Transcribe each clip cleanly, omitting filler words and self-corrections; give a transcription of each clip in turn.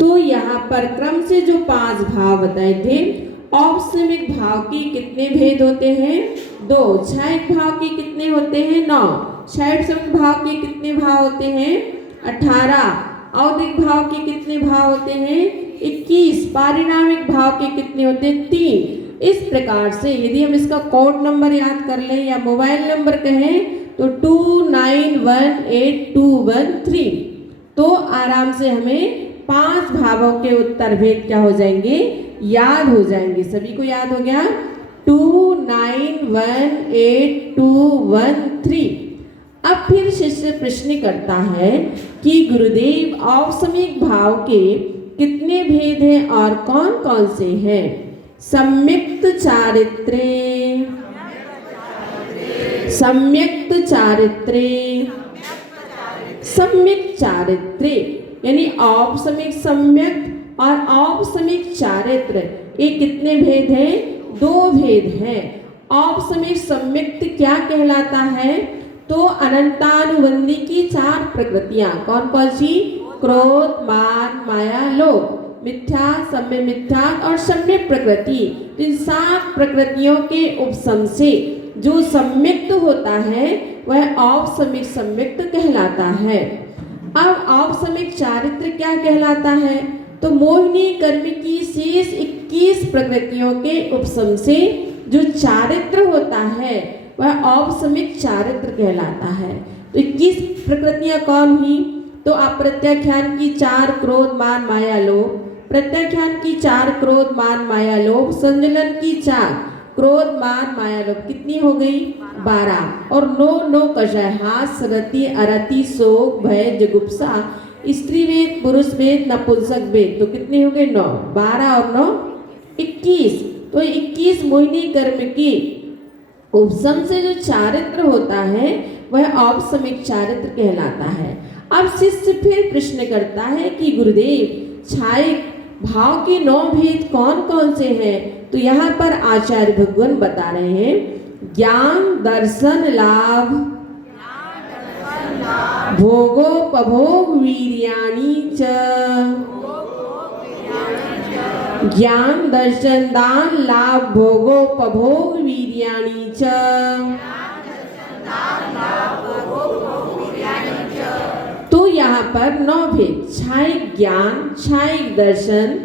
तो यहाँ पर क्रम से जो 5 भाव बताए थे, औपसमिक भाव के कितने भेद होते हैं? 2। छायक भाव के कितने होते हैं? 9। षैष्ठसमिक भाव के कितने भाव होते हैं? 18। औदिक भाव के कितने भाव होते हैं? 21। पारिणामिक भाव के कितने होते हैं? 3। इस प्रकार से यदि हम इसका कोड नंबर याद कर लें या मोबाइल नंबर कहें तो 29182113, तो आराम से हमें 5 भावों के उत्तर भेद क्या हो जाएंगे? याद हो जाएंगे। सभी को याद हो गया? 29182113। अब फिर शिष्य प्रश्न करता है कि गुरुदेव औपसमिक भाव के कितने भेद हैं और कौन कौन से हैं? सम्यक्त चारित्र्य, सम्यक्त चारित्र्य, सम्यक चारित्र्य, यानी औपसमिक सम्यक और औपसमिक चारित्र्य, ये कितने भेद हैं? 2 भेद हैं। औपसमिक सम्यक्त क्या कहलाता है? तो अनंतानुबंधी की 4 प्रकृतियां। कौन कौन सी? क्रोध, मान, माया, लोभ, मिथ्या, सम्य मिथ्या और सम्यक प्रकृति। इन 7 प्रकृतियों के उपसम से जो सम्यक्त होता है वह औपसमिक सम्यक्त कहलाता है। अब औपसमिक चारित्र्य क्या कहलाता है? तो मोहिनी कर्म की शेष 21 प्रकृतियों के उपसम से जो चारित्र होता है वह औपसमिक चारित्र कहलाता है। तो 21 प्रकृतियां कौन हुई? तो अप्रत्याख्यान की 4 क्रोध, मान, माया, लोभ, प्रत्याख्यान की 4 क्रोध, मान, माया, लोभ, संजलन की 4 क्रोध, मान, माया, लोभ, कितनी हो गई? 12। और 9 कषय, हास, रति, अरति, शोक, भय, जुगुप्सा, स्त्री वेद, पुरुष वेद, नपुंसक वेद, तो कितने हो गए? 9। 12 और 9 21। तो 21 मोहिनी कर्म की उपसम से जो चारित्र होता है वह औपसमिक चारित्र कहलाता है। अब शिष्य फिर प्रश्न करता है कि गुरुदेव छायक भाव के 9 भेद कौन कौन से हैं? तो यहाँ पर आचार्य भगवान बता रहे हैं ज्ञान, दर्शन, लाभ, भोगोपभोग, वीर्याणि च। ज्ञान, दर्शन, दान, लाभ, भोगोपभोग, वीर्याणि च। तो यहाँ पर 9 भेद, छायक ज्ञान, छायक दर्शन,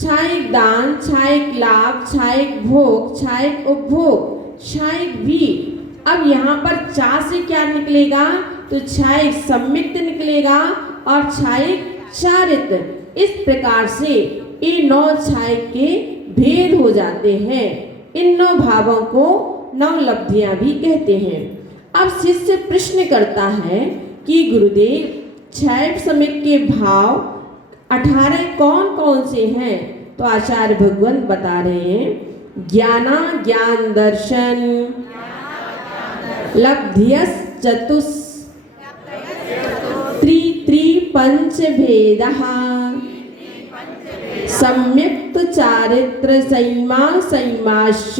छायक दान, छायक लाभ, छायक भोग, छायक उपभोग, छायक वीर। अब यहाँ पर चा से क्या निकलेगा? तो छायक सम्यक्त निकलेगा और छायक चारित्र। इस प्रकार से ये 9 छायक के भेद हो जाते हैं। इन 9 भावों को 9 लब्धियां भी कहते हैं। अब शिष्य प्रश्न करता है कि गुरुदेव छायक समिक के भाव 18 कौन कौन से हैं? तो आचार्य भगवान बता रहे हैं ज्ञाना, ज्ञान, दर्शन, लब्ध्यस चतुस पंच भेदः, सम्यक्त चारित्र संयमा संयमाश्च,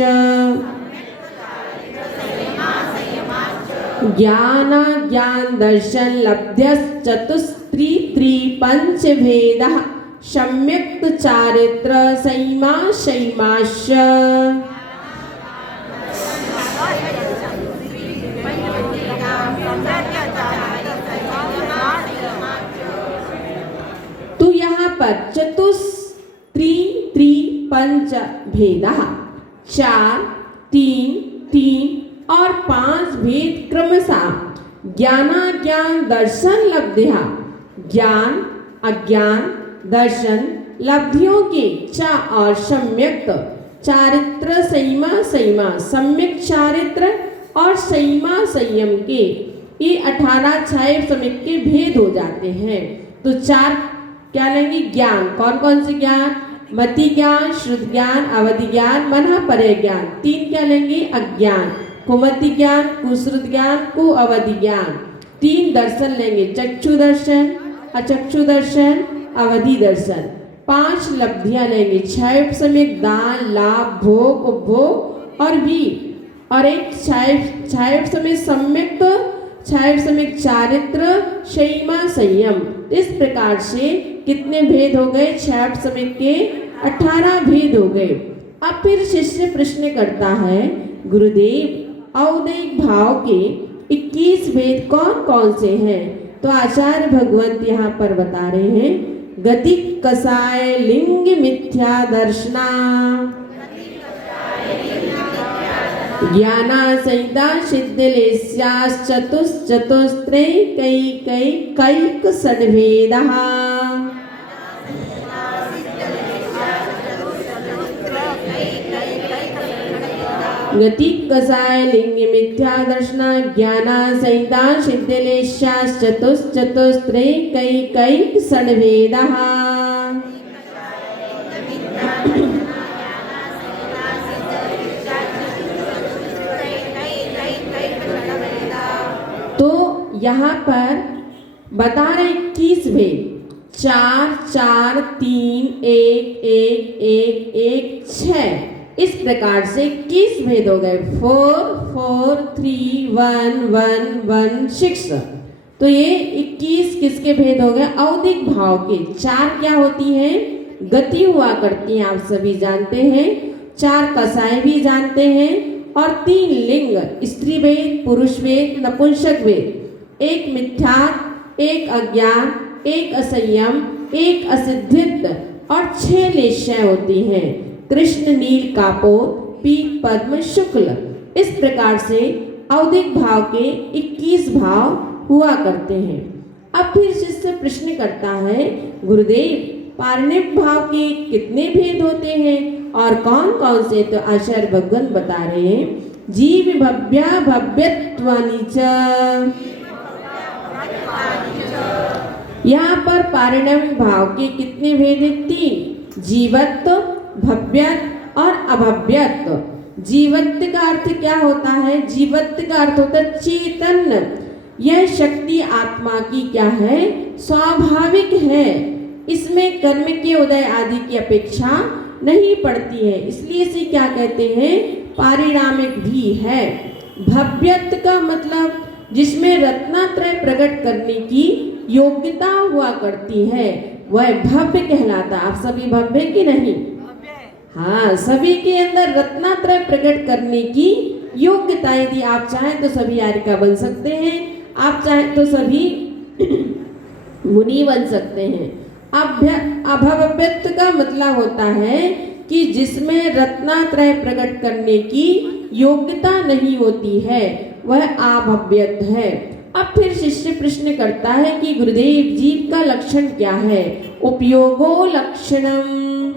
ज्ञान, ज्ञान, दर्शन, लब्ध्यस चतुस्त्री पंच भेदः, सम्यक्त चारित्र संयमा संयमाश्च। तो यहाँ पर चतुस्त्री पंच भेदः 4, 3, 3 और 5 भेद क्रमशः ज्ञाना, ज्ञान, दर्शन, लब्ध्या, ज्ञान, अज्ञान, दर्शन, लब्धियों के चा और सम्यक्त चारित्र संयमा संयमा, सम्यक चारित्र और संयमा संयम के ये 18 छायक समिक के भेद हो जाते हैं। तो 4 क्या लेंगे? ज्ञान। कौन कौन से ज्ञान? मति ज्ञान, श्रुत ज्ञान, अवधि ज्ञान, मनः परे ज्ञान। 3 क्या लेंगे? अज्ञान, कुमति ज्ञान, कुश्रुत ज्ञान, कुअवधि ज्ञान। 3 दर्शन लेंगे, चक्षु दर्शन, अचक्षु दर्शन, अवधि दर्शन। 5 लब्धियां लेंगे, छायक समिक, दान, लाभ, भोग, उपभोग और वीर। और एक छायक समिक सम्यक्त क्षार समिक चारित्र, संयमा संयम। इस प्रकार से कितने भेद हो गए? क्षार समिक के 18 भेद हो गए। अब फिर शिष्य प्रश्न करता है, गुरुदेव औदैहिक भाव के 21 भेद कौन कौन से हैं? तो आचार्य भगवंत यहाँ पर बता रहे हैं, गतिक कसाय लिंग मिथ्या दर्शना, ज्ञाना संहिता सिद्धलेस्याश्चतुश्चतुस्त्रैकैकैक षड्भेदः। गतिक कसाय लिंग मिथ्या दर्शना, ज्ञाना संहिता सिद्धलेस्याश्चतुश्चतुस्त्रैकैकैक षड्भेदः। तो यहाँ पर बता रहे 21 भेद, 4 4 3 1 1 1 1 6, इस प्रकार से 21 भेद हो गए। 4 4 3 1 1 1 6। तो ये 21 किसके भेद हो गए? औदिक भाव के। 4 क्या होती है? गति हुआ करती हैं, आप सभी जानते हैं। 4 कसाय भी जानते हैं। और 3 लिंग, स्त्री वेद, पुरुष वेद, नपुंसक वेद। 1 मिथ्या, 1 अज्ञान, 1 असंयम, 1 असिद्धित और 6 लेशाएं होती हैं। कृष्ण नील कापोर, पीक पद्म शुक्ल। इस प्रकार से औदिक भाव के 21 भाव हुआ करते हैं। अब फिर शिष्य प्रश्न करता है, गुरुदेव पारणिक भाव के कितने भेद होते हैं और कौन कौन से? तो आचार्य भगवंत बता रहे हैं, जीव भव्या भव्यत्वानि च। यहाँ पर पारणिक भाव के कितने भेद हैं? 3, जीवत्व, भव्यत्व और अभव्यत्व। जीवत्व का अर्थ क्या होता है? जीवत्व का अर्थ होता है चेतन। यह शक्ति आत्मा की क्या है? स्वाभाविक है। इसमें कर्म के उदय आदि की अपेक्षा नहीं पड़ती है, इसलिए इसे क्या कहते हैं? पारिणामिक भी है। भव्यत्व का मतलब जिसमें रत्नात्रय प्रकट करने की योग्यता हुआ करती है, वह भव्य कहलाता। आप सभी भव्य की नहीं? हाँ, सभी के अंदर रत्नात्रय प्रकट करने की योग्यता। यदि आप चाहें तो सभी आर्यिका बन सकते हैं, आप चाहें तो सभी मुनि बन सकते हैं। अभव्यत्व का मतलब होता है कि जिसमें रत्नात्रय प्रकट करने की योग्यता नहीं होती है, वह अभव्यत्व है। अब फिर शिष्य प्रश्न करता है कि गुरुदेव जीव का लक्षण क्या है? उपयोगो लक्षणम,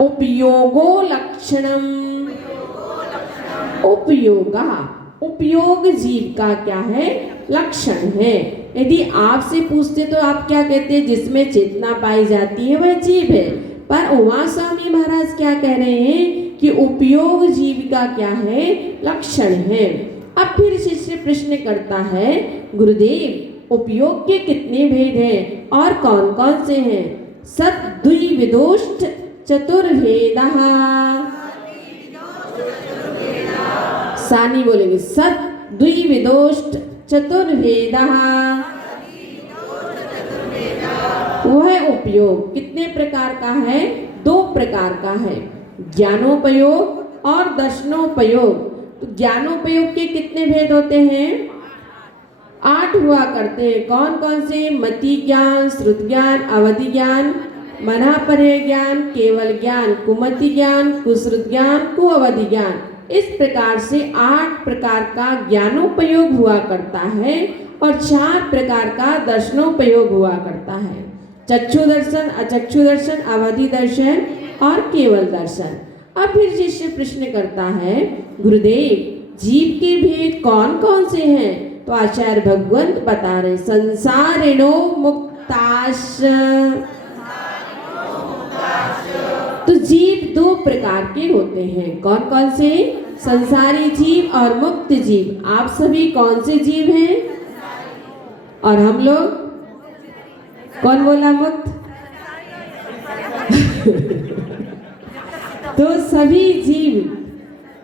उपयोगो लक्षणम, उपयोगा, उपयोग जीव का क्या है? लक्षण है। यदि आपसे पूछते तो आप क्या कहते हैं? जिसमें चेतना पाई जाती है वह जीव है। पर उमा स्वामी महाराज क्या कह रहे हैं कि उपयोग जीव का क्या है? लक्षण है। अब फिर शिष्य प्रश्न करता है, गुरुदेव उपयोग के कितने भेद हैं और कौन कौन से हैं? सत द्विविदोष्ट चतुर्भेदः। सानी बोलेंगे, सत द्विविदोष्ट चतुर्भेदः। वह उपयोग कितने प्रकार का है? 2 प्रकार का है, ज्ञानोपयोग और दर्शनोपयोग। तो ज्ञानोपयोग के कितने भेद होते हैं? 8 हुआ करते हैं। कौन कौन से? मति ज्ञान, श्रुत ज्ञान, अवधि ज्ञान, मनापरय ज्ञान, केवल ज्ञान, कुमति ज्ञान, कुश्रुत ज्ञान, कुअवधि ज्ञान। इस प्रकार से 8 प्रकार का ज्ञानोपयोग हुआ करता है और 4 प्रकार का दर्शनोपयोग हुआ करता है। चक्षु दर्शन, अचक्षु दर्शन, अवधि दर्शन और केवल दर्शन। अब फिर शिष्य प्रश्न करता है, गुरुदेव जीव के भेद कौन कौन से हैं? तो आचार्य भगवंत बता रहे, संसारिणो मुक्ताश्च। तो जीव 2 प्रकार के होते हैं। कौन कौन से? संसारी जीव और मुक्त जीव। आप सभी कौन से जीव हैं? और हम लोग? कौन बोला मुक्त? तो सभी जीव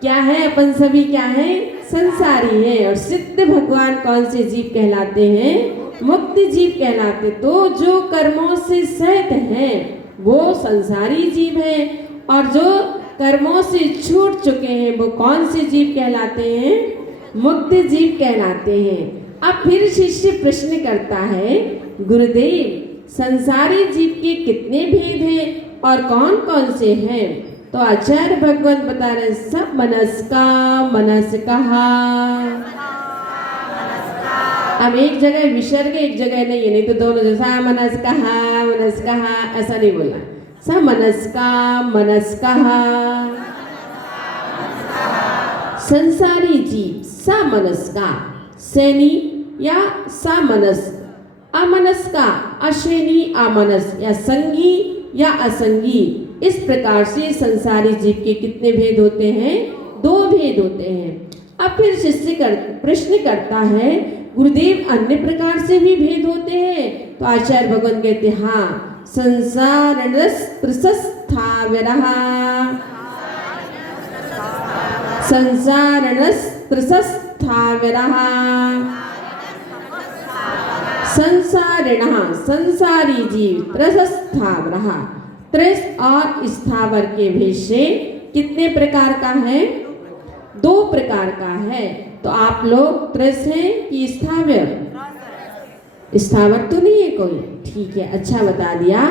क्या है? अपन सभी क्या है? संसारी है। और सिद्ध भगवान कौन से जीव कहलाते हैं? मुक्त जीव कहलाते। तो जो कर्मों से सहित हैं वो संसारी जीव हैं, और जो कर्मों से छूट चुके हैं वो कौन से जीव कहलाते हैं? मुक्त जीव कहलाते हैं। अब फिर शिष्य प्रश्न करता है, गुरुदेव संसारी जीव के कितने भेद हैं और कौन कौन से हैं? तो आचार्य भगवान बता रहे सब मनस्का मनस्कः। अब एक जगह विसर्ग एक जगह नहीं है, नहीं तो दोनों जैसा मनस्कः मनस्कः ऐसा नहीं बोलना। स मनस्का मनस्कः। संसारी जीव स मनस्का सैनी या स मनस, अमनस्का अशेनी अमनस या संगी या असंगी। इस प्रकार से संसारी जीव के कितने भेद होते हैं? 2 भेद होते हैं। अब फिर शिष्य प्रश्न करता है, गुरुदेव अन्य प्रकार से भी भेद होते हैं? तो आचार्य भगवान कहते हैं हाँ, संसारणस् त्रिसस्थावरः संसारणस् त्रिसस्थावरः संसारिणः संसारी जीव त्रिसस्थावरः। त्रिस और स्थावर के भेद से कितने प्रकार का है? 2 प्रकार का है। तो आप लोग त्रिस है कि स्थावर? स्थावर तो नहीं है कोई, ठीक है, अच्छा बता दिया।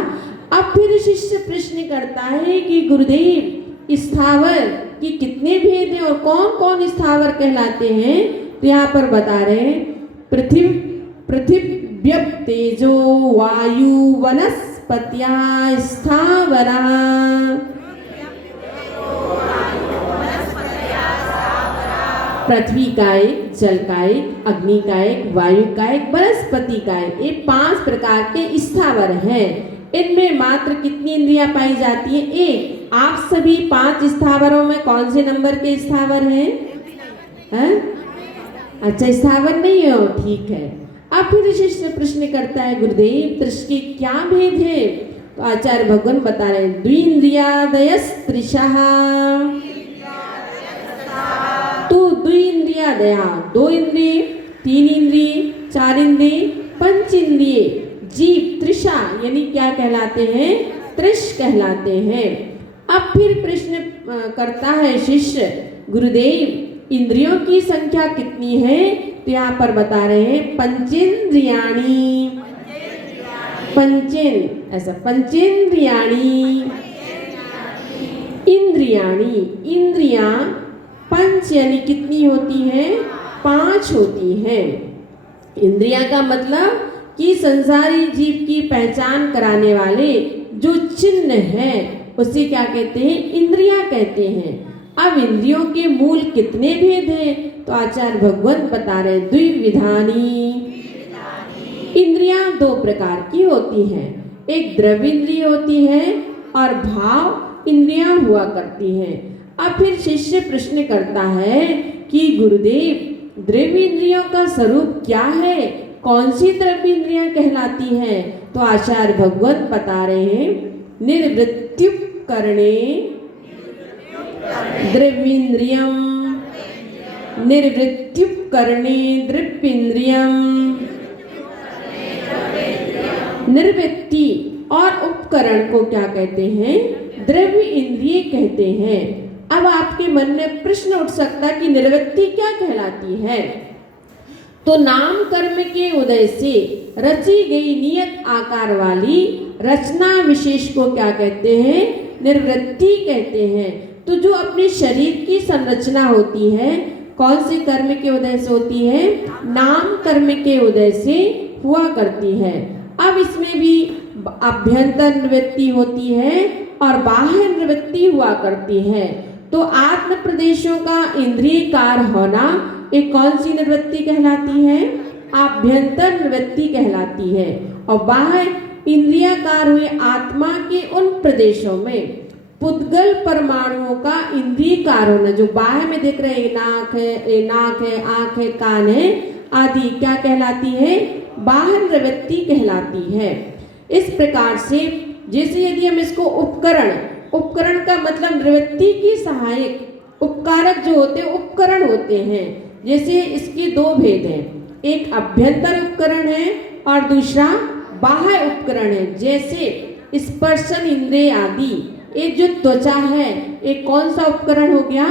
अब फिर शिष्य प्रश्न करता है कि गुरुदेव स्थावर की कितने भेद हैं और कौन कौन स्थावर कहलाते हैं? तो यहाँ पर बता रहे हैं पृथिव्य तेजो वायु वनस्पत्या स्थावरा। पृथ्वी का एक, जल का एक, अग्नि का एक, वायु का एक, वनस्पति का एक, ये 5 प्रकार के स्थावर हैं। इनमें मात्र कितनी इंद्रियां पाई जाती है? 1। आप सभी 5 स्थावरों में कौन से नंबर के स्थावर हैं? अच्छा स्थावर नहीं हो, ठीक है। अब फिर शिष्य प्रश्न करता है, गुरुदेव त्रिश के क्या भेद है? तो आचार्य भगवान बता रहे हैं द्विन्द्रियादयस्त्रिशः। तो द्विन्द्रियादया 2 इंद्रिय, 3 इंद्रिय, 4 इंद्रिय, 5 इंद्रिय जीव त्रिशा यानी क्या कहलाते हैं? त्रिश कहलाते हैं। अब फिर प्रश्न करता है शिष्य, गुरुदेव इंद्रियों की संख्या कितनी है? तो यहाँ पर बता रहे हैं पंचेन्द्रियाणि। ऐसा पंचेन्द्रियाणि इंद्रियाणि। इंद्रियां 5 यानी कितनी होती हैं? 5 होती हैं। इंद्रिया का मतलब कि संसारी जीव की पहचान कराने वाले जो चिन्ह है उसे क्या कहते हैं? इंद्रिया कहते हैं। अब इंद्रियों के मूल कितने भेद हैं? तो आचार्य भगवान बता रहे द्विविधानी। इंद्रियां 2 प्रकार की होती हैं, एक द्रव्य इंद्रिय होती है और भाव इंद्रियां हुआ करती हैं। अब फिर शिष्य प्रश्न करता है कि गुरुदेव द्रव्य इंद्रियों का स्वरूप क्या है? कौन सी द्रव्य इंद्रियां कहलाती हैं? तो आचार्य भगवान बता रहे हैं निर्वृत्त्युपकरणे द्रव्येन्द्रियं निर्वृत्त्युपकरणे द्रव्येन्द्रियं। निर्वृत्ति और उपकरण को क्या कहते हैं? द्रव्य इंद्रिय कहते हैं। अब आपके मन में प्रश्न उठ सकता है कि निर्वृत्ति क्या कहलाती है? तो नाम कर्म के उदय से रची गई नियत आकार वाली रचना विशेष को क्या कहते हैं? निर्वृत्ति कहते हैं। तो जो अपने शरीर की संरचना होती है कौन से कर्म के उदय से होती है? नाम कर्म के उदय से हुआ करती है। अब इसमें भी अभ्यंतर निवृत्ति होती है और बाह्य निवृत्ति हुआ करती है। तो आत्म प्रदेशों का इंद्रिय कार होना एक कौन सी निवृत्ति कहलाती है? आभ्यंतर निवृत्ति कहलाती है। और बाह्य इंद्रियाकार हुए आत्मा के उन प्रदेशों में पुद्गल परमाणुओं का इंद्रिय कार होना, जो बाह्य में दिख रहे नाक है, आँख है, कान है आदि क्या कहलाती है? बाह्य निवृत्ति कहलाती है। इस प्रकार से जैसे यदि हम इसको उपकरण का मतलब निवृत्ति की सहायक उपकारक जो होते हैं उपकरण होते हैं। जैसे इसके दो भेद हैं, एक अभ्यंतर उपकरण है और दूसरा बाह्य उपकरण है। जैसे स्पर्शन इंद्रिय आदि, एक जो त्वचा है एक कौन सा उपकरण हो गया,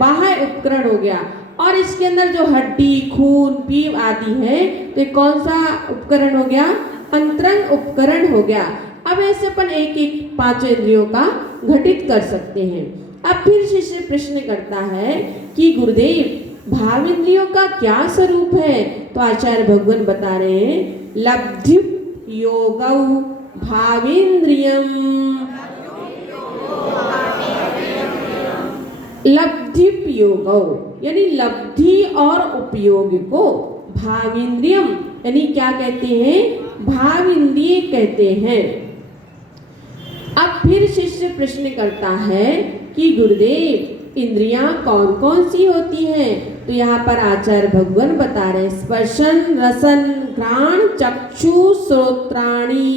बाह्य उपकरण हो गया। और इसके अंदर जो हड्डी, खून, पीप आदि है तो ये कौन सा उपकरण हो गया, अंतरंग उपकरण हो गया। अब ऐसे अपन एक एक पांचों इंद्रियों का घटित कर सकते हैं। अब फिर शिष्य प्रश्न करता है कि गुरुदेव भाव इंद्रियों का क्या स्वरूप है? तो आचार्य भगवान बता रहे हैं लब्धि योगौ भावेन्द्रियम, लब्धि योगौ यानी लब्धि और उपयोग को भावेन्द्रियम यानी क्या कहते हैं, भाव इंद्रिय कहते हैं। अब फिर शिष्य प्रश्न करता है कि गुरुदेव इंद्रियां कौन कौन सी होती हैं? तो यहाँ पर आचार्य भगवान बता रहे स्पर्शन रसन घ्राण चक्षु श्रोत्राणि।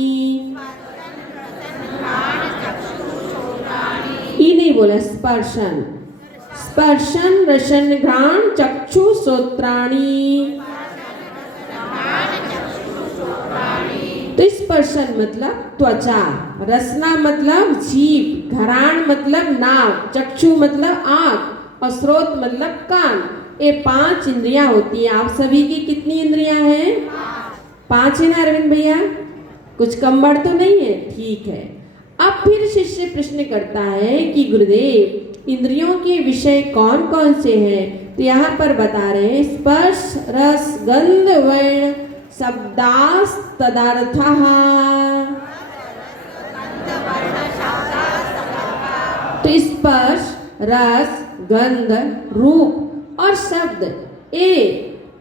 ये नहीं बोला स्पर्शन, स्पर्शन रसन घ्राण चक्षु श्रोत्राणि। तो स्पर्शन मतलब त्वचा, रसना मतलब जीभ, घ्राण मतलब नाक, चक्षु मतलब आँख और श्रोत मतलब कान। ये 5 इंद्रियां होती हैं। आप सभी की कितनी इंद्रियां हैं? 5 है ना अरविंद भैया? कुछ कम बढ़ तो नहीं है? ठीक है। अब फिर शिष्य प्रश्न करता है कि गुरुदेव इंद्रियों के विषय कौन कौन से हैं? तो यहाँ पर बता रहे हैं स्पर्श रस गंध वर्ण शब्दास तदार्थः। तो स्पर्श रस गंध रूप और शब्द ये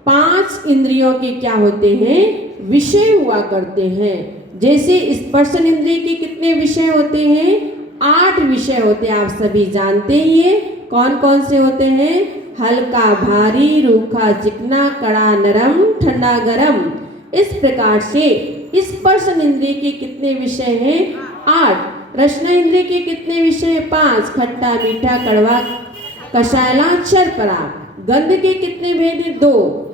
5 इंद्रियों के क्या होते हैं, विषय हुआ करते हैं। जैसे स्पर्शन इंद्रिय के कितने विषय होते हैं? 8 विषय होते हैं। आप सभी जानते ही हैं कौन कौन से होते हैं, हल्का भारी, रूखा चिकना, कड़ा नरम, ठंडा गरम। इस प्रकार से स्पर्शन इंद्रिय के कितने विषय हैं? 8। रसना इंद्रिय के कितने विषय हैं? 5। खट्टा मीठा कड़वा कषायला शर्करा। गंध के कितने भेद हैं? 2।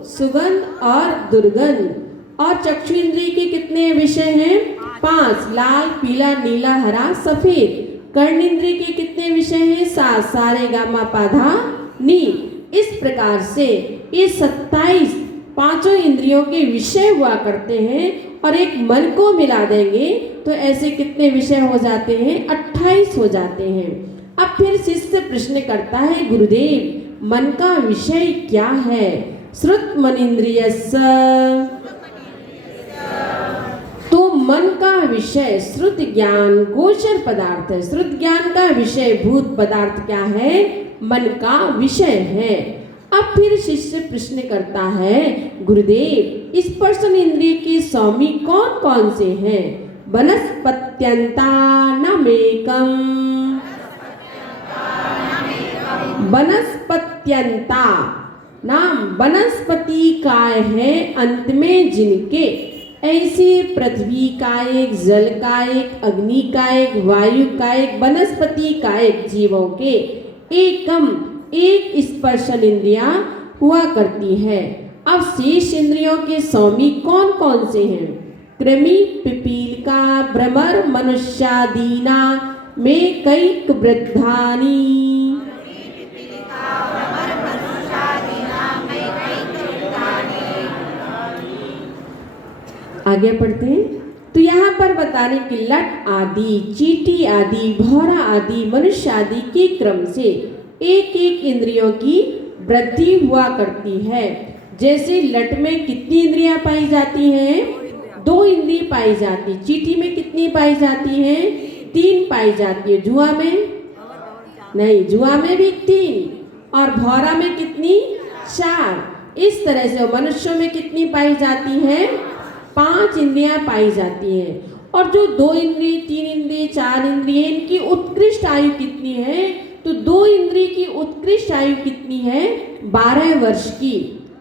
सुगंध और दुर्गंध। और चक्षु इंद्रिय के कितने विषय हैं? 5। लाल पीला नीला हरा सफेद। कर्ण इंद्रिय के कितने विषय हैं? 7। सारे गामा पाधा नी। इस प्रकार से ये 27 पांचों इंद्रियों के विषय हुआ करते हैं। और एक मन को मिला देंगे तो ऐसे कितने विषय हो जाते हैं? 28 हो जाते हैं। अब फिर शिष्य प्रश्न करता है गुरुदेव मन का विषय क्या है? श्रुत मन इंद्रियस्य। तो मन का विषय श्रुत ज्ञान गोचर पदार्थ है। श्रुत ज्ञान का विषय भूत पदार्थ क्या है? मन का विषय है। अब फिर शिष्य प्रश्न करता है गुरुदेव स्पर्शन इंद्रिय के स्वामी कौन कौन से हैं? वनस्पत्यंता नमेकम। वनस्पत्यंता नाम वनस्पति काय है अंत में जिनके, ऐसे पृथ्वी का एक, जल का एक, अग्नि का एक, वायु का एक, वनस्पति का एक, जीवों के एकम एक स्पर्शन इंद्रियां हुआ करती है। अब शेष इंद्रियों के स्वामी कौन कौन से हैं? कृमि पिपीलिका भ्रमर मनुष्यादीना में कैक वृद्धानी। आगे पढ़ते हैं। तो यहाँ पर बताने कि लट आदि, चींटी आदि, भौरा आदि, मनुष्य आदि के क्रम से एक एक इंद्रियों की वृद्धि हुआ करती है। जैसे लट में कितनी इंद्रियां पाई जाती हैं? 2 इंद्रिय पाई जाती। चींटी में कितनी पाई जाती हैं? 3 पाई जाती है। जुआ में नहीं, जुआ में भी 3। और भौरा में कितनी? 4। इस तरह से मनुष्यों में कितनी पाई जाती है? 5 इंद्रियां पाई जाती हैं। और जो 2 इंद्रिय, 3 इंद्रिय, 4 इंद्रिय, इनकी उत्कृष्ट आयु कितनी है? तो 2 इंद्रिय की उत्कृष्ट आयु कितनी है? 12 वर्ष की।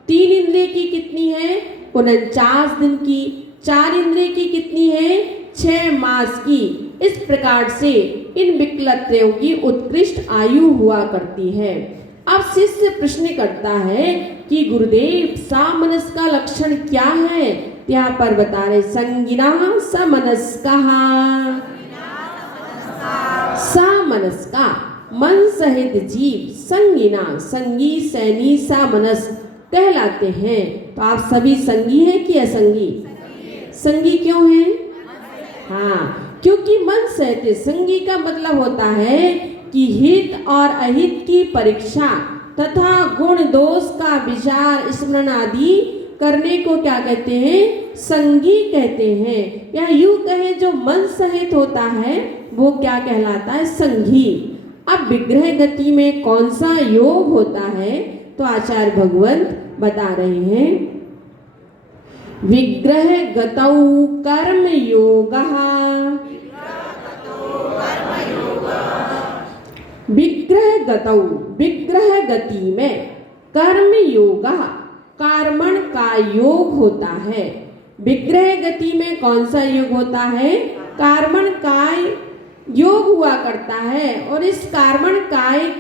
3 इंद्रिय की कितनी है? 49 दिन की। 4 इंद्रिय की कितनी है? 6 मास की। इस प्रकार से इन विकलत्रियों की उत्कृष्ट आयु हुआ करती है। अब शिष्य प्रश्न करता है कि गुरुदेव सामनस का लक्षण क्या है, यहाँ पर बता रहे संगिना समनस्कः। सामनस का मन सहित जीव संगिना संगी सैनी सामनस कहलाते हैं। तो आप सभी संगी हैं कि असंगी? संगी क्यों हैं? हाँ, क्योंकि मन सहित। संगी का मतलब होता है कि हित और अहित की परीक्षा तथा गुण दोष का विचार स्मरण आदि करने को क्या कहते हैं? संगी कहते हैं। या यूं कहें जो मन सहित होता है वो क्या कहलाता है? संगी। अब विग्रह गति में कौन सा योग होता है? तो आचार्य भगवंत बता रहे हैं विग्रह गतौ कर्म योगः। विग्रह गतौ विग्रह गति में कर्म योगः कर्मण का योग होता है। विग्रह गति में कौन सा योग होता है? कर्मण काय योग हुआ करता है। और इस कर्मण काय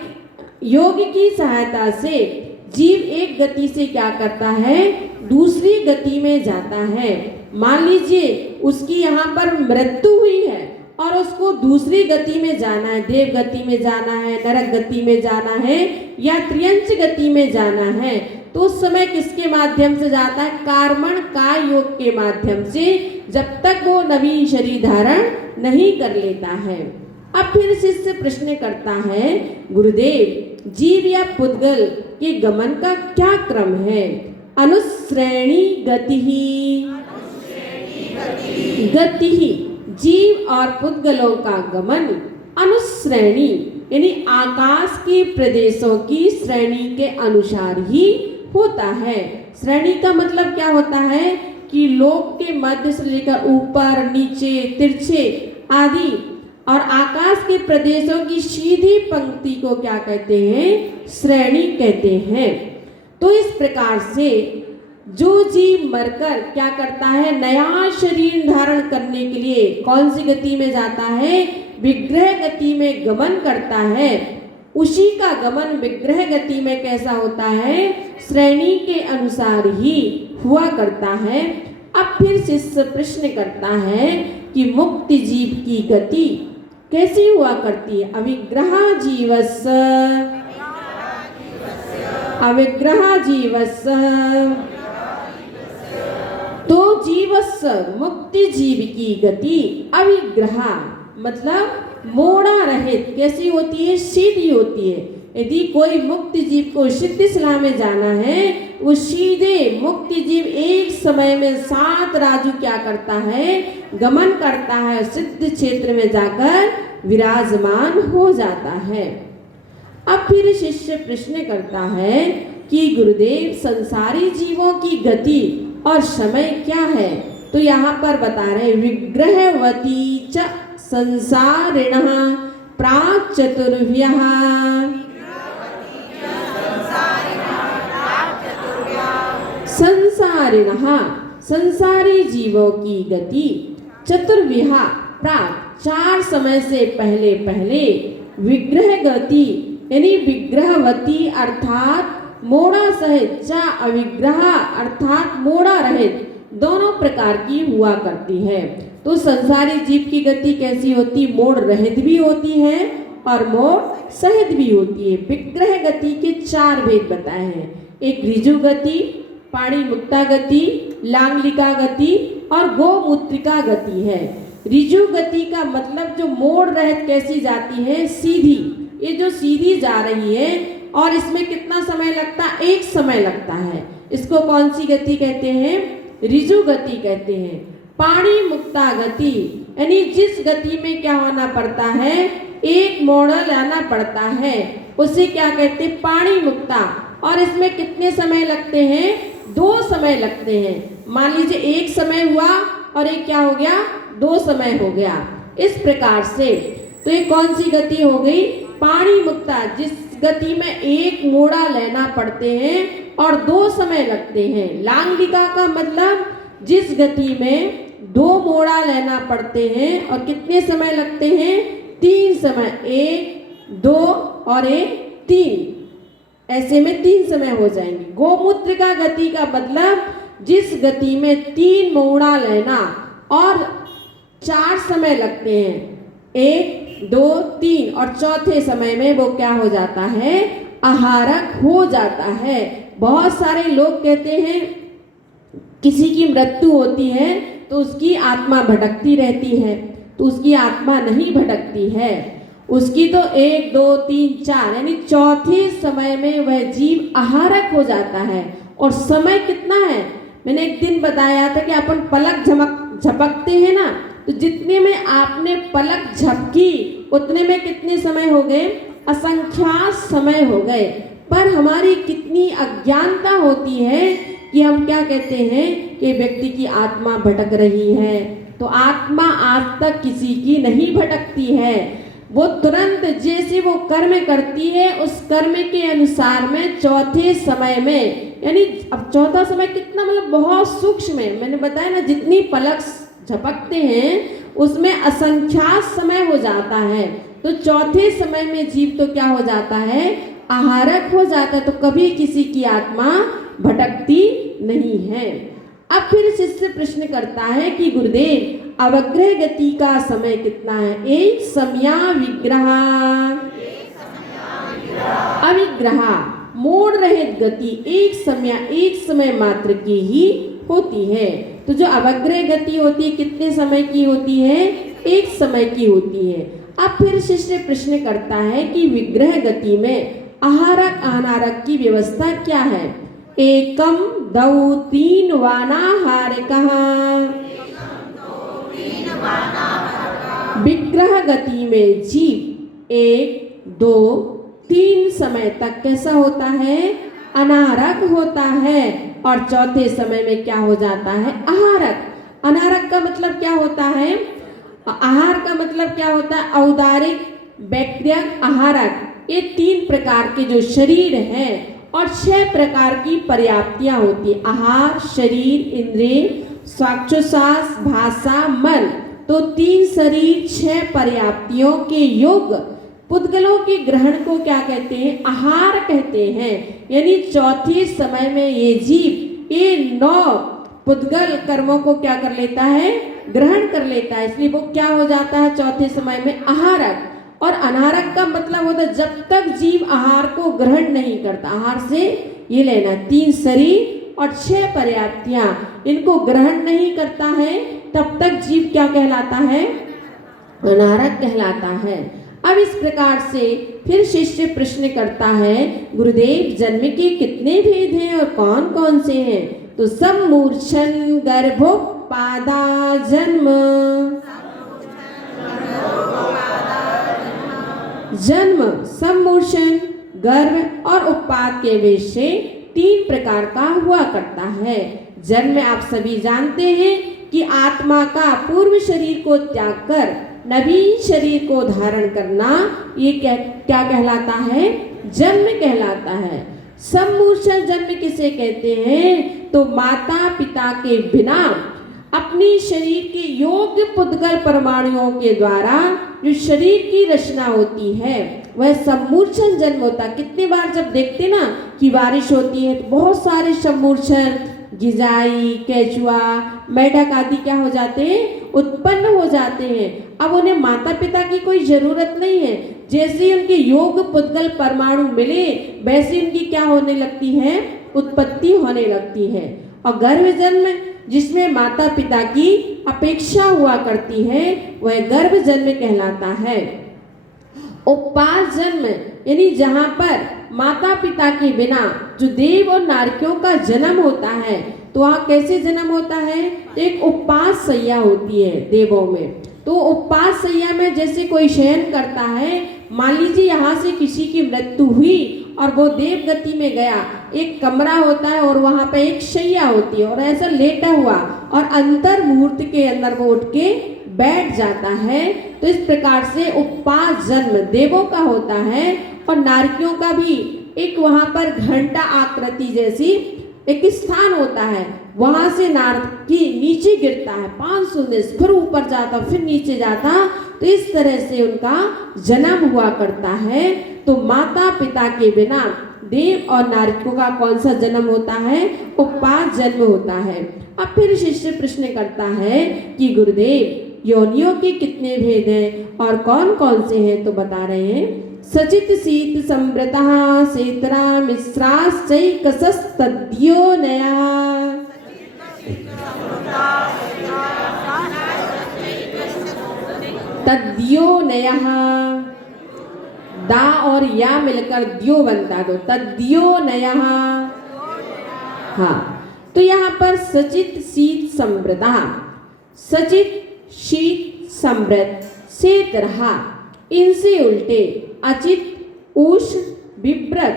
योग की सहायता से जीव एक गति से क्या करता है? दूसरी गति में जाता है। मान लीजिए उसकी यहाँ पर मृत्यु हुई है और उसको दूसरी गति में जाना है, देव गति में जाना है, नरक गति में जाना है या त्रियंच गति में जाना है, तो उस समय किसके माध्यम से जाता है? कर्मण काय योग के माध्यम से, जब तक वो नवीन शरीर धारण नहीं कर लेता है। अब फिर शिष्य प्रश्न करता है गुरुदेव जीव या पुद्गल के गमन का क्या क्रम है? अनुश्रेणी गति जीव और पुद्गलों का गमन अनुश्रेणी यानी आकाश के प्रदेशों की श्रेणी के अनुसार ही होता है। श्रेणी का मतलब क्या होता है कि लोक के मध्य से लेकर ऊपर नीचे तिरछे आदि और आकाश के प्रदेशों की सीधी पंक्ति को क्या कहते हैं? श्रेणी कहते हैं। तो इस प्रकार से जो जीव मरकर क्या करता है? नया शरीर धारण करने के लिए कौन सी गति में जाता है? विग्रह गति में गमन करता है। उसी का गमन विग्रह गति में कैसा होता है? श्रेणी के अनुसार ही हुआ करता है। अब फिर शिष्य प्रश्न करता है कि मुक्त जीव की गति कैसी हुआ करती है? अविग्रह जीवस्य अविग्रह जीवस्य। तो जीवस्य मुक्ति जीव की गति अविग्रह मतलब मोड़ा रहित कैसी होती है? सीधी होती है। यदि कोई मुक्त जीव को सिद्ध शिला में जाना है, वो सीधे मुक्त जीव एक समय में 7 राजू क्या करता है? गमन करता है, सिद्ध क्षेत्र में जाकर विराजमान हो जाता है। अब फिर शिष्य प्रश्न करता है कि गुरुदेव संसारी जीवों की गति और समय क्या है? तो यहाँ पर बता रहे विग्रहवती च संसारिणः प्राक् चतुर्भ्यः। संसारिणः संसारी जीवों की गति चतुर्भ्यः प्राक् 4 समय से पहले पहले विग्रह गति यानी विग्रहवती अर्थात मोड़ा सहित चा अविग्रह अर्थात मोड़ा रहित दोनों प्रकार की हुआ करती है। तो संसारी जीव की गति कैसी होती? मोड़ रहित भी होती है और मोड़ सहित भी होती है। विग्रह गति के 4 भेद बताए हैं। एक ऋजु गति, पाणी मुक्ता गति, लांगलिका गति और गोमूत्रिका गति है। ऋजु गति का मतलब जो मोड़ रहित कैसी जाती है? सीधी। ये जो सीधी जा रही है और इसमें कितना समय लगता है? 1 समय लगता है। इसको कौन सी गति कहते हैं? ऋजु गति कहते हैं। पाणी मुक्ता गति यानी जिस गति में क्या होना पड़ता है? एक मोड़ लाना पड़ता है, उसे क्या कहते हैं? पाणी मुक्ता। और इसमें कितने समय लगते हैं? 2 समय लगते हैं। मान लीजिए 1 समय हुआ और एक क्या हो गया? 2 समय हो गया। इस प्रकार से तो ये कौन सी गति हो गई? पाणी मुक्ता, जिस गति में एक मोड़ा लेना पड़ते हैं और 2 समय लगते हैं। लांगलिका का मतलब जिस गति में 2 मोड़ा लेना पड़ते हैं और कितने समय लगते हैं? 3 समय, 1, 2 और 1, 3। ऐसे में 3 समय हो जाएंगे। गोमूत्र का गति का मतलब जिस गति में 3 मोड़ा लेना और 4 समय लगते हैं, 1 2 3, और चौथे समय में वो क्या हो जाता है, आहारक हो जाता है। बहुत सारे लोग कहते हैं किसी की मृत्यु होती है तो उसकी आत्मा भटकती रहती है, तो उसकी आत्मा नहीं भटकती है, उसकी तो 1 2 3 4 यानी चौथे समय में वह जीव आहारक हो जाता है। और समय कितना है, मैंने एक दिन बताया था कि अपन पलक झपकते हैं ना, तो जितने में आपने पलक झपकी उतने में कितने समय हो गए, असंख्यात समय हो गए। पर हमारी कितनी अज्ञानता होती है कि हम क्या कहते हैं कि व्यक्ति की आत्मा भटक रही है। तो आत्मा आज तक किसी की नहीं भटकती है, वो तुरंत जैसे वो कर्म करती है उस कर्म के अनुसार में चौथे समय में, यानी अब चौथा समय कितना मतलब बहुत सूक्ष्म है, मैंने बताया ना जितनी पलक झपकते हैं उसमें असंख्यात समय हो जाता है। तो चौथे समय में जीव तो क्या हो जाता है, आहारक हो जाता है, तो कभी किसी की आत्मा भटकती नहीं है। अब फिर शिष्य प्रश्न करता है कि गुरुदेव अवग्रह गति का समय कितना है। एक समया विग्रह अविग्रह मोड़ रहित गति एक समय मात्र की ही होती है। तो जो अवग्रह गति होती है कितने समय की होती है, एक समय की होती है। अब फिर शिष्य प्रश्न करता है कि विग्रह गति में आहारक अनारक की व्यवस्था क्या है। एकम दौ तीन वानाहारकः विग्रह गति में जीव 1 2 3 समय तक कैसा होता है, अनारक होता है, और चौथे समय में क्या हो जाता है, आहारक। अनारक का मतलब क्या होता है, आहार का मतलब क्या होता है, औदारिक बैक्टीरियक आहारक। ये 3 प्रकार के जो शरीर हैं और 6 प्रकार की पर्याप्तियां होती है, आहार, शरीर, इंद्रिय, स्वाक्षोश्वास, भाषा, मन। तो 3 शरीर 6 पर्याप्तियों के योग पुद्गलों के ग्रहण को क्या कहते हैं, आहार कहते हैं। यानी चौथे समय में ये जीव ये 9 पुद्गल कर्मों को क्या कर लेता है, ग्रहण कर लेता है, इसलिए वो क्या हो जाता है चौथे समय में आहारक। और अनारक का मतलब होता है जब तक जीव आहार को ग्रहण नहीं करता, आहार से ये लेना 3 शरीर और 6 पर्याप्तियां इनको ग्रहण नहीं करता है, तब तक जीव क्या कहलाता है, अनारक कहलाता है। अब इस प्रकार से फिर शिष्य प्रश्न करता है, गुरुदेव जन्म के कितने भेद हैं और कौन कौन से हैं। तो सम्मूर्छन गर्भोपादा जन्म, जन्म, सम्मूर्छन, गर्भ और उत्पाद के वेश से 3 प्रकार का हुआ करता है। जन्म आप सभी जानते हैं कि आत्मा का पूर्व शरीर को त्याग कर नवीन शरीर को धारण करना, ये क्या कहलाता है, जन्म कहलाता है। सम्मूर्छन जन्म किसे कहते हैं, तो माता पिता के बिना अपनी शरीर के योग्य पुद्गल परमाणुओं के द्वारा जो शरीर की रचना होती है वह सम्मूर्छन जन्म होता है। कितने बार जब देखते ना कि बारिश होती है तो बहुत सारे सम्मूर्छन, गिजाई, केचुआ, मेढक आदि क्या हो जाते हैं, उत्पन्न हो जाते हैं। अब उन्हें माता पिता की कोई जरूरत नहीं है, जैसे ही उनके योग पुद्गल परमाणु मिले वैसे उनकी क्या होने लगती है, उत्पत्ति होने लगती है। और गर्भ जन्म जिसमें माता पिता की अपेक्षा हुआ करती है वह गर्भ जन्म कहलाता है। उपपाद जन्म यानी जहाँ पर माता पिता के बिना जो देव और नारकियों का जन्म होता है, तो वहाँ कैसे जन्म होता है, एक उपपाद सैया होती है देवों में। तो उपपाद सैया में जैसे कोई शयन करता है, मान लीजिए यहाँ से किसी की मृत्यु हुई और वो देव गति में गया, एक कमरा होता है और वहाँ पे एक शैया होती है और ऐसा लेटा हुआ और अंतर मुहूर्त के अंदर वो उठ के बैठ जाता है। तो इस प्रकार से उपपाद जन्म देवों का होता है। और नारकियों का भी एक वहाँ पर घंटा आकृति जैसी एक स्थान होता है, वहाँ से नारकी नीचे गिरता है 500 देश, फिर ऊपर जाता, फिर नीचे जाता। तो इस तरह से उनका जन्म हुआ करता है। तो माता पिता के बिना देव और नारकियों का कौन सा जन्म होता है? उपवास जन्म होता है। अब फिर शिष्य प्रश्न करता है कि गुरुदेव योनियों के कितने भेद हैं और कौन कौन से हैं? तो बता रहे हैं सचित शीत संवृता सेतरा मिश्राश्चैकसस्तद्यो नया। तद्यो नयः, दा और या मिलकर द्यो बनता, तो तद्यो नयः। हाँ, तो यहाँ पर सचित शीत समृता, सचित शीत समृत से तरह, इनसे उल्टे अचित उष्ण विव्रत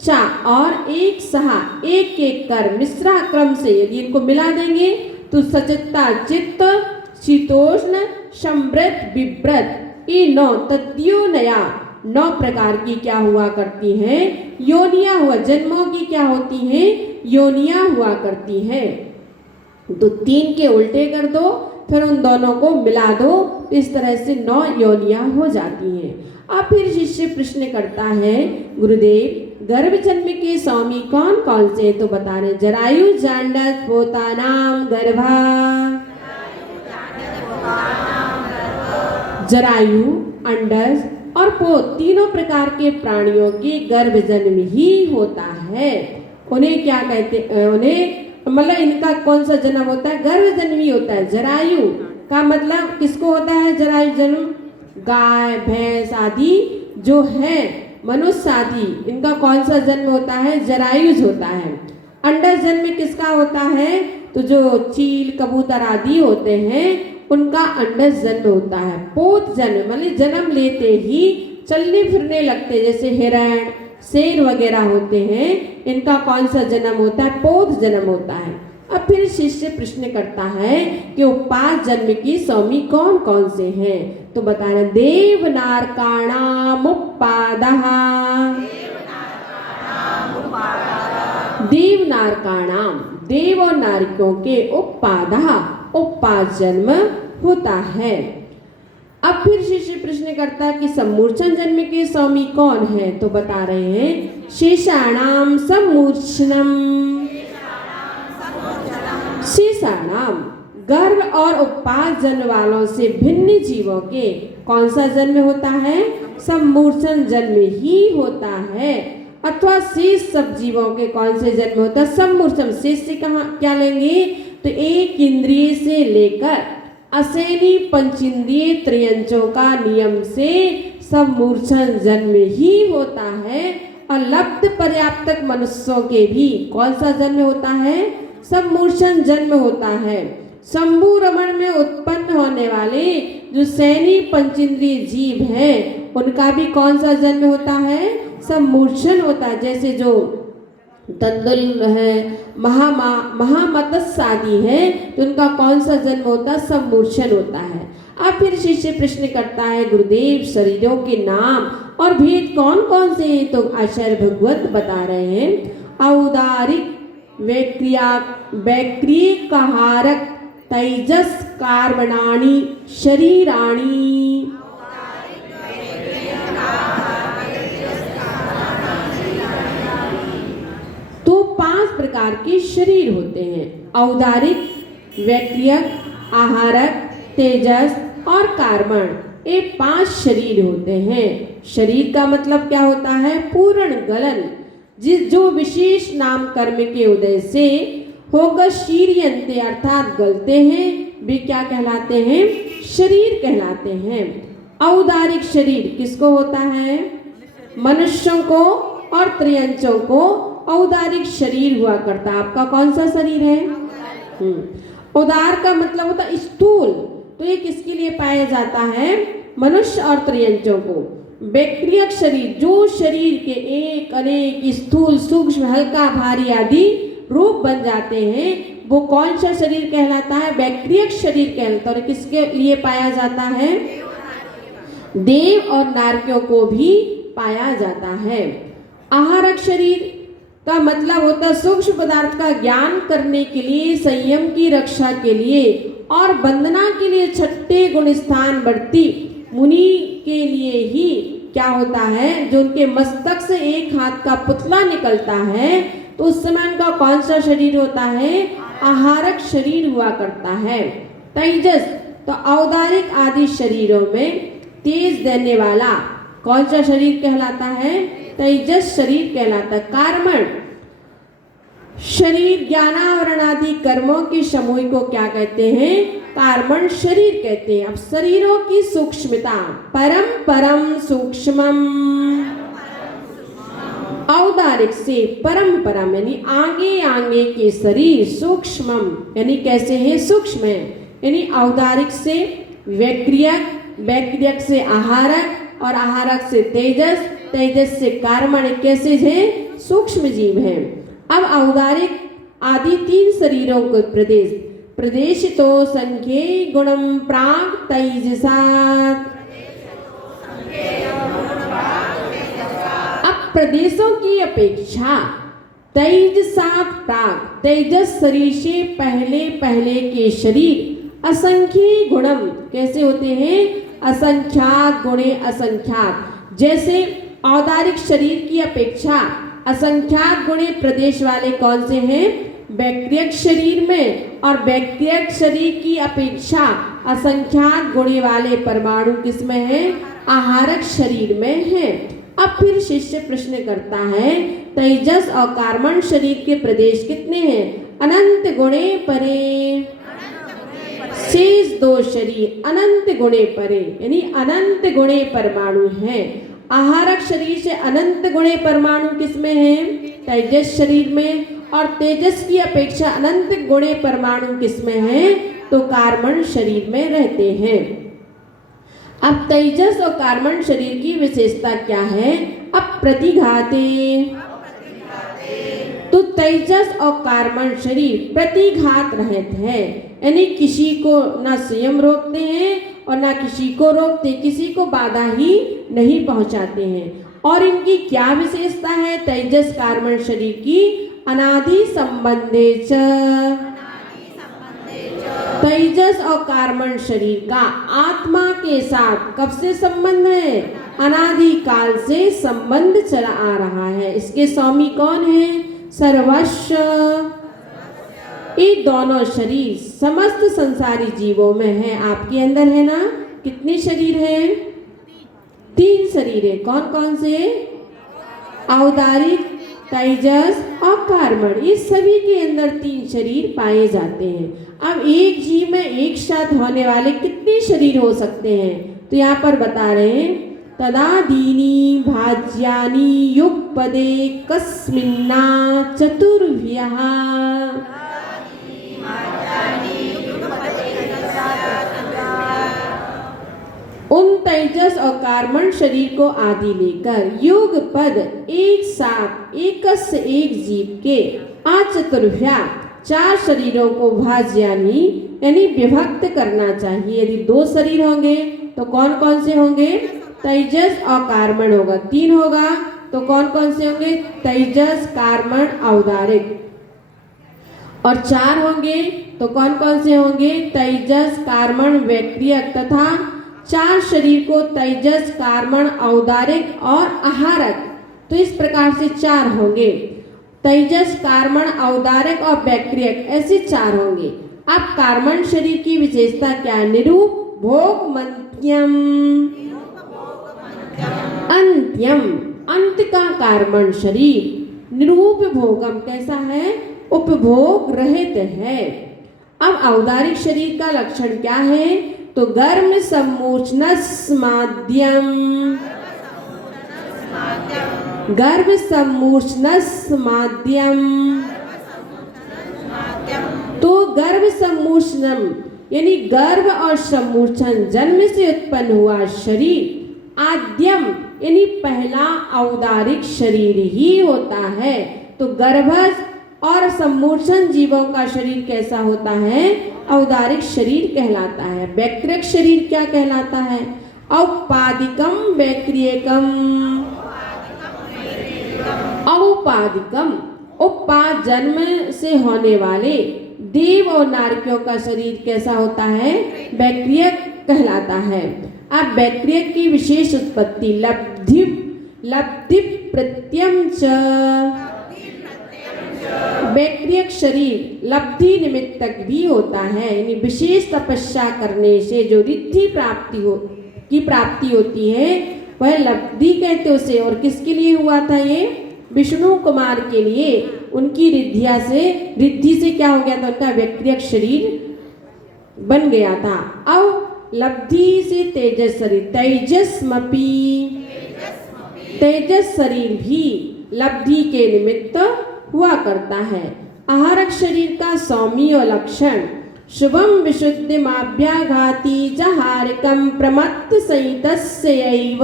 चा और एक सहा एक एक कर मिश्रा क्रम से यदि इनको मिला देंगे तो सचित्ता चित्त शीतोष्ण समृत विव्रत ये 9 तद्यो नया 9 प्रकार की क्या हुआ करती हैं? योनियां हुआ, जन्मों की क्या होती हैं? योनियां हुआ करती हैं। तो 3 के उल्टे कर दो, फिर उन दोनों को मिला दो, इस तरह से 9 योनियां हो जाती हैं। अब फिर शिष्य प्रश्न करता है गुरुदेव गर्भ जन्म के स्वामी कौन कौन से? तो बता रहे जरायु जांडस पोतानाम गर्भा। जरायु, अंडस और पोत तीनों प्रकार के प्राणियों के गर्भ जन्म ही होता है। उन्हें क्या कहते? उन्हें मतलब इनका कौन सा जन्म होता है? गर्भ जन्म ही होता है। जरायु का मतलब किसको होता है? जरायु जन्म गाय भैंस आदि जो है मनुष्य आदि इनका कौन सा जन्म होता है? जरायुज होता है। अंडस जन्म किसका होता है? तो जो चील कबूतर आदि होते हैं उनका अंडस जन्म होता है। पोत जन्म मतलब जन्म लेते ही चलने फिरने लगते, जैसे हिरण शेर वगैरह होते हैं, इनका कौन सा जन्म होता है? पोत जन्म होता है। अब फिर शिष्य प्रश्न करता है कि उपवास जन्म की स्वामी कौन कौन से हैं? तो बता रहे देव नारकाणाम उपपादः। देव नारकाणाम, देव और नारकियों के उपपादः उपवास जन्म होता है। अब फिर शिष्य प्रश्न करता है कि सम्मूर्छन जन्म के स्वामी कौन है? तो बता रहे हैं शेषाणाम सम्मूर्छनम। शेषाणाम गर्भ और उपवास जन्म वालों से भिन्न जीवों के कौन सा जन्म होता है? सम्मूर्छन जन्म ही होता है। अथवा शेष सब जीवों के कौन से जन्म होता है? सम्मूर्छन। शेष से कहाँ क्या लेंगे? तो एक इंद्रिय से लेकर असेनी पंचेंद्रिय त्रयंचों का नियम से सम्मूर्छन जन्म ही होता है। और लब्ध पर्याप्तक मनुष्यों के भी कौन सा जन्म होता है? सम्मूर्छन जन्म होता है। शंभु रमण में उत्पन्न होने वाले जो सैनी पंचेंद्रिय जीव हैं उनका भी कौन सा जन्म होता है? सम्मूर्छन होता है। जैसे जो दंदुल है, महामतस्य आदि है, तो उनका कौन सा जन्म होता है? सम्मूर्छन होता है। अब फिर शिष्य प्रश्न करता है गुरुदेव शरीरों के नाम और भेद कौन कौन से हैं? तो आचार्य भगवत बता रहे हैं औदारिक वैक्रिय कहारक तेजस कार्बणानी शरीराणी। तो 5 प्रकार के शरीर होते हैं औदारिक, वैक्रियक, आहारक, तेजस और कार्बण। ये 5 शरीर होते हैं। शरीर का मतलब क्या होता है? पूर्ण गलन, जिस जो विशेष नाम कर्म के उदय से होकर शीर्यंते अर्थात गलते हैं वे क्या कहलाते हैं? शरीर कहलाते हैं। औदारिक शरीर किसको होता है? मनुष्यों को और त्रयंचों को औदारिक शरीर हुआ करता। आपका कौन सा शरीर है? उदार का मतलब होता है स्थूल, तो ये किसके लिए पाया जाता है? मनुष्य और त्रयंचों को। वैक्रियक शरीर जो शरीर के एक अनेक स्थूल सूक्ष्म हल्का भारी आदि रूप बन जाते हैं वो कौन सा शरीर कहलाता है? वैक्रियक शरीर कहलाता है। और किसके लिए पाया जाता है? देव और नारकियों को भी पाया जाता है। आहारक शरीर का मतलब होता है सूक्ष्म पदार्थ का ज्ञान करने के लिए, संयम की रक्षा के लिए और वंदना के लिए छठे गुण स्थान बढ़ती मुनि के लिए ही क्या होता है, जो उनके मस्तक से एक हाथ का पुतला निकलता है तो उस समय उनका कौन सा शरीर होता है, आहारक शरीर हुआ करता है। तेजस, तो औदारिक आदि शरीरों में तेज देने वाला कौन सा शरीर कहलाता है, तेजस शरीर कहलाता है। कार्मण शरीर ज्ञानावरण आदि कर्मों के समूह को क्या कहते हैं, कार्मण शरीर कहते हैं। अब शरीरों की सूक्ष्मता, परम परम सूक्ष्मम, औदारिक से परम परम यानी आगे आगे के शरीर, सूक्ष्मम यानी कैसे हैं, सूक्ष्म है, यानी औदारिक से वैक्रियक, वैक्रियक से आहारक और आहारक से तेजस, तेजस से कार्मण, कैसे हैं, सूक्ष्म जीव हैं। अब औदारिक आदि तीन शरीरों को प्रदेश, प्रदेश तो संख्ये गुणम प्राग तेजसा। अब प्रदेशों की अपेक्षा तेजसा प्राग, तेजस शरीर से पहले पहले के शरीर असंख्य गुणम कैसे होते हैं, असंख्यात गुणे असंख्यात। जैसे औदारिक शरीर की अपेक्षा असंख्यात गुणे प्रदेश वाले कौन से हैं, वैक्रियक शरीर में, और वैक्रियक शरीर की अपेक्षा असंख्यात गुणे वाले परमाणु किसमें है, आहारक शरीर में है। अब फिर शिष्य प्रश्न करता है, तेजस और कार्मण शरीर के प्रदेश कितने हैं, अनंत गुणे परे। शेष दो शरीर अनंत गुणे परे यानी अनंत गुणे परमाणु हैं। आहारक शरीर से अनंत गुणे परमाणु किसमें हैं, तेजस शरीर में, और तेजस की अपेक्षा अनंत गुणे परमाणु किसमें हैं, तो कार्मण शरीर में रहते हैं। अब तेजस और कार्मण शरीर की विशेषता क्या है, अब प्रतिघाते, तो तेजस और कार्मण शरीर प्रतिघात रहित है, यानी किसी को ना स्वयं रोकते हैं और ना किसी को रोकते, किसी को बाधा ही नहीं पहुंचाते हैं। और इनकी क्या विशेषता है तेजस कार्मण शरीर की, अनादि संबंधे च। तेजस और कार्मण शरीर का आत्मा के साथ कब से संबंध है, अनादि काल से संबंध चला आ रहा है। इसके स्वामी कौन है, सर्वस्व। ये दोनों शरीर समस्त संसारी जीवों में है, आपके अंदर है ना, कितने शरीर हैं, तीन शरीर है। कौन कौन से, औदारिक, तेजस और कार्मण, ये सभी के अंदर तीन शरीर पाए जाते हैं। अब एक जीव में एक साथ होने वाले कितने शरीर हो सकते हैं, तो यहाँ पर बता रहे हैं, तदादीनी भाज्यानि युगपदे कस्मिन्ना चतुर्भ्यः। उन तेजस और कार्मण शरीर को आदि लेकर युग पद एक साथ एक से एक जीव के अचतुर्भ्या चार शरीरों को भाज्यानि यानी विभक्त करना चाहिए। यदि दो शरीर होंगे तो कौन कौन से होंगे, तेजस और कार्मण होगा। तीन होगा तो कौन कौन से होंगे, तेजस कार्मण औदारिक। और चार होंगे तो कौन कौन से होंगे, तेजस कार्मण वैक्रियक। तथा चार शरीर को तेजस कार्मण औदारिक और आहारक, तो इस प्रकार से चार होंगे, तेजस कार्मण औदारिक और वैक्रियक, ऐसे चार होंगे। अब कार्मण शरीर की विशेषता क्या है, निरूप भोग मंत्यम, अंत्यम, अंत का कार्मण शरीर। निरूप भोगम कैसा है, उपभोग रहित है। अब औदारिक शरीर का लक्षण क्या है, तो गर्म सम्मोचनस माध्यम, गर्भ सम्मोचनस माध्यम। तो गर्भ सम्मोचनम यानी गर्भ और सम्मोचन जन्म से उत्पन्न हुआ शरीर, आद्यम यानी पहला औदारिक शरीर ही होता है। तो गर्भज और सम्मोचन जीवों का शरीर कैसा होता है, औदारिक शरीर कहलाता है। वैक्रियक शरीर क्या कहलाता है, औपादिकम वैक्रियकम। औपादिकम उपा जन्म से होने वाले देव और नारकियों का शरीर कैसा होता है, वैक्रियक। कहलाता है। अब वैक्रियक की विशेष उत्पत्ति लब्धि प्रत्यम च, वैक्रियक शरीर लब्धि निमित्तक भी होता है, यानी विशेष तपस्या करने से जो रिद्धि प्राप्ति होती है वह लब्धि कहते उसे। और किसके लिए हुआ था ये? विष्णु कुमार के लिए। उनकी रिद्धि से क्या हो गया था? उनका वैक्रियक शरीर बन गया था। अब लब्धि से तेजस शरीर, तेजस शरीर भी लब्धि के निमित्त हुआ करता है। आहारक शरीर का सौम्य लक्षण शुभम विशुद्धिमाभ्याघाती जहारकम प्रमत्त संहितस्यैव।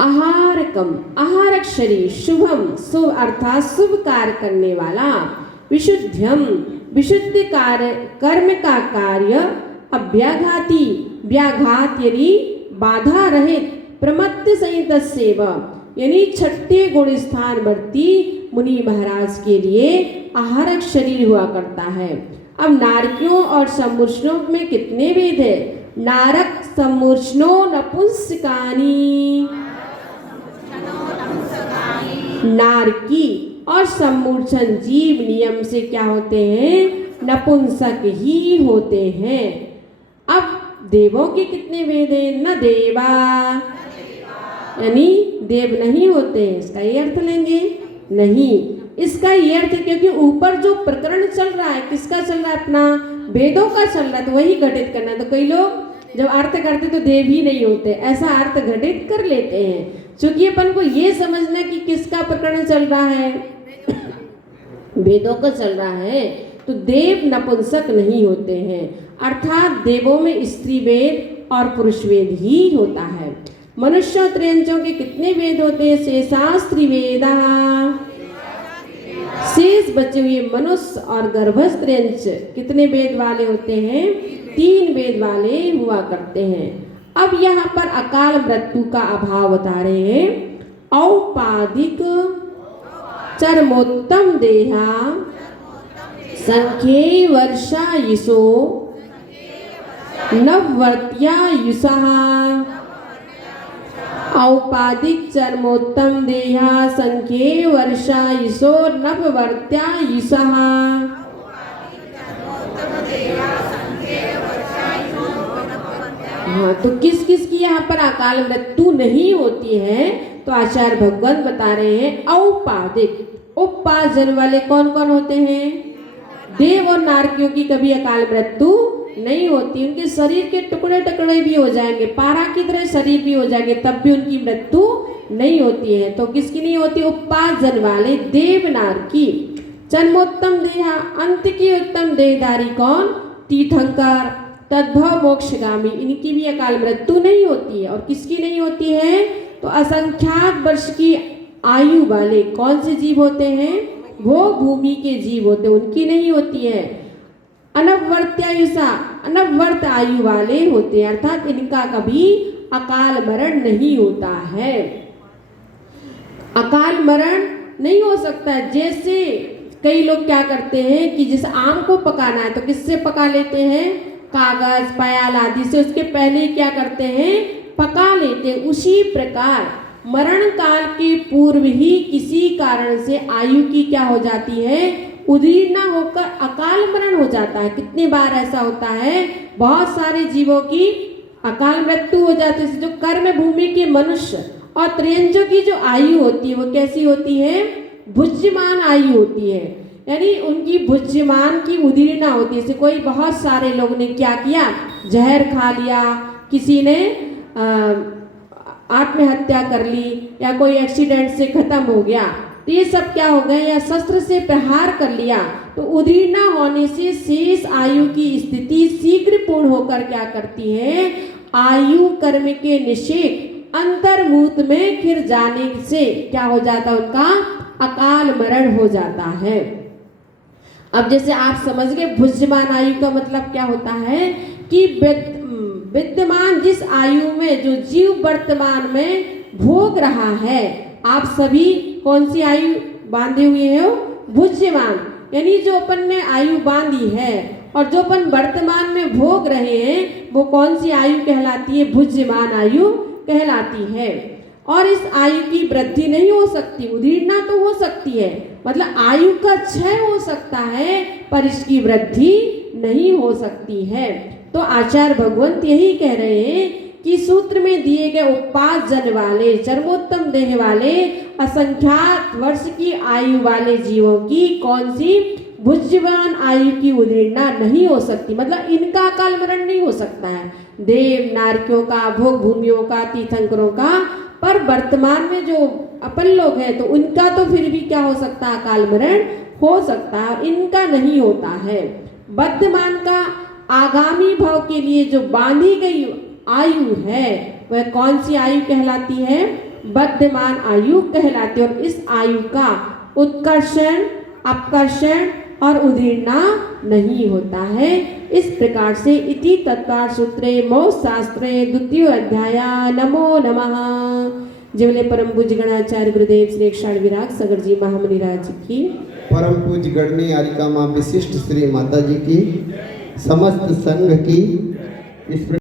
आहारकम, आहारक शरीर, शुभम, शुभ अर्थात शुभ कार्य करने वाला, विशुद्ध्यम, विशुद्ध कार्य कर्म का कार्य, अभ्याघाती, व्याघात यानी बाधा रहित, प्रमत्त संहितस्यैव यानी छठे गुण स्थान वर्ती मुनि महाराज के लिए आहारक शरीर हुआ करता है। अब नारकियों और सम्मूर्छनों में कितने भेद है? नारक सम्मूर्छनो नपुंसकानी, नारकी और सम्मूर्छन जीव नियम से क्या होते हैं? नपुंसक ही होते हैं। अब देवों के कितने भेद हैं? न देवा यानी देव नहीं होते हैं, इसका ये अर्थ लेंगे नहीं। इसका ये अर्थ क्योंकि ऊपर जो प्रकरण चल रहा है किसका चल रहा है? अपना वेदों का चल रहा है, तो वही घटित करना है। तो कई लोग जब अर्थ करते तो देव ही नहीं होते, ऐसा अर्थ घटित कर लेते हैं। क्योंकि अपन को ये समझना कि किसका प्रकरण चल रहा है, वेदों का चल रहा है, तो देव नपुंसक नहीं होते हैं। अर्थात देवों में स्त्री वेद और पुरुष वेद ही होता है। मनुष्य और त्रियंचों के कितने वेद होते हैं? शेषास्त्री वेदा, शेष बचे हुए मनुष्य और गर्भस्थ त्रियंच कितने वेद वाले होते हैं? 3 वेद वाले हुआ करते हैं। अब यहाँ पर अकाल मृत्यु का अभाव बता रहे हैं। औपाधिक चरमोत्तम देहा संख्ये वर्षायुषो नववर्त्यायुषः। औपाधिक चरमोत्तम देहा संख्ये वर्षायुषो नववर्त्यायुषः। हाँ, तो किस किस की यहाँ पर अकाल मृत्यु नहीं होती है? तो आचार्य भगवत बता रहे हैं औपाधिक, उपार्जन वाले कौन कौन होते हैं? देव और नारकियों की कभी अकाल मृत्यु नहीं होती। उनके शरीर के टुकड़े टुकड़े भी हो जाएंगे, पारा की तरह शरीर भी हो जाएंगे, तब भी उनकी मृत्यु नहीं होती है। तो किसकी नहीं होती? उपार्जन वाले देव नारकी। जन्मोत्तम देहा, अंत की उत्तम देहधारी कौन? तीर्थंकर, तद्भव मोक्षगामी, इनकी भी अकाल मृत्यु नहीं होती है। और किसकी नहीं होती है? तो असंख्यात वर्ष की आयु वाले कौन से जीव होते हैं? वो भूमि के जीव होते हैं, उनकी नहीं होती है। अनवर्त्यायुषा, अनवर्त आयु वाले होते हैं, अर्थात इनका कभी अकाल मरण नहीं होता है। अकाल मरण नहीं हो सकता। जैसे कई लोग क्या करते हैं कि जैसे आम को पकाना है तो किससे पका लेते हैं? कागज पयाल आदि से उसके पहले क्या करते हैं? पका लेते हैं। उसी प्रकार मरण काल के पूर्व ही किसी कारण से आयु की क्या हो जाती है? उदीर्ण होकर अकाल मरण हो जाता है। कितनी बार ऐसा होता है? बहुत सारे जीवों की अकाल मृत्यु हो जाती है। जो कर्म भूमि के मनुष्य और त्रियंजों की जो आयु होती है वो कैसी होती है? भुज्यमान आयु होती है, यानी उनकी भुज्यमान की उदीर्ण होती है। जैसे कोई बहुत सारे लोग ने क्या किया? जहर खा लिया, किसी ने आत्महत्या कर ली, या कोई एक्सीडेंट से खत्म हो गया, तो ये सब क्या हो गए? या शस्त्र से प्रहार कर लिया, तो उदीर्ण होने से शेष आयु की स्थिति शीघ्र पूर्ण होकर क्या करती है? आयु कर्म के निषेध अंतर्भूत में फिर जाने से क्या हो जाता है? उनका अकाल मरण हो जाता है। अब जैसे आप समझ गए भुज्यमान आयु का मतलब क्या होता है? कि विद्यमान जिस आयु में जो जीव वर्तमान में भोग रहा है, आप सभी कौन सी आयु बांधे हुए हो? भुज्यमान। यानी जो अपन ने आयु बांधी है और जो अपन वर्तमान में भोग रहे हैं वो कौन सी आयु कहलाती है? भुज्यमान आयु कहलाती है। और इस आयु की वृद्धि नहीं हो सकती, उदीर्णा तो हो सकती है, मतलब आयु का क्षय हो सकता है पर इसकी वृद्धि नहीं हो सकती है। तो आचार्य भगवंत यही कह रहे हैं कि सूत्र में दिए गए उपास जन वाले, चरमोत्तम देह वाले, असंख्यात वर्ष की आयु वाले जीवों की कौन सी? भुज्यमान आयु की उदीर्णा नहीं हो सकती, मतलब इनका अकाल मरण नहीं हो सकता है। देव नारकियों का, भोग भूमियों का, तीर्थंकरों का, पर वर्तमान में जो अपन लोग हैं तो उनका तो फिर भी क्या हो सकता है? अकाल मरण हो सकता है, इनका नहीं होता है। वर्तमान का आगामी भाव के लिए जो बांधी गई आयु है वह कौन सी आयु कहलाती है? वर्तमान आयु कहलाती है। और इस आयु का उत्कर्षण, अपकर्षण और उदीर्णा नहीं होता है। इस प्रकार से इति तत्कार सूत्रे मोक्ष शास्त्रे द्वितीय अध्याय। नमो नमः। जिवले परम पूज्य गणाचार्य गुरुदेव श्री क्षण विराग सगर जी महामुनि राज की, परम पूज्य गणनी आरिका माँ विशिष्ट श्री माता जी की, समस्त संघ की इस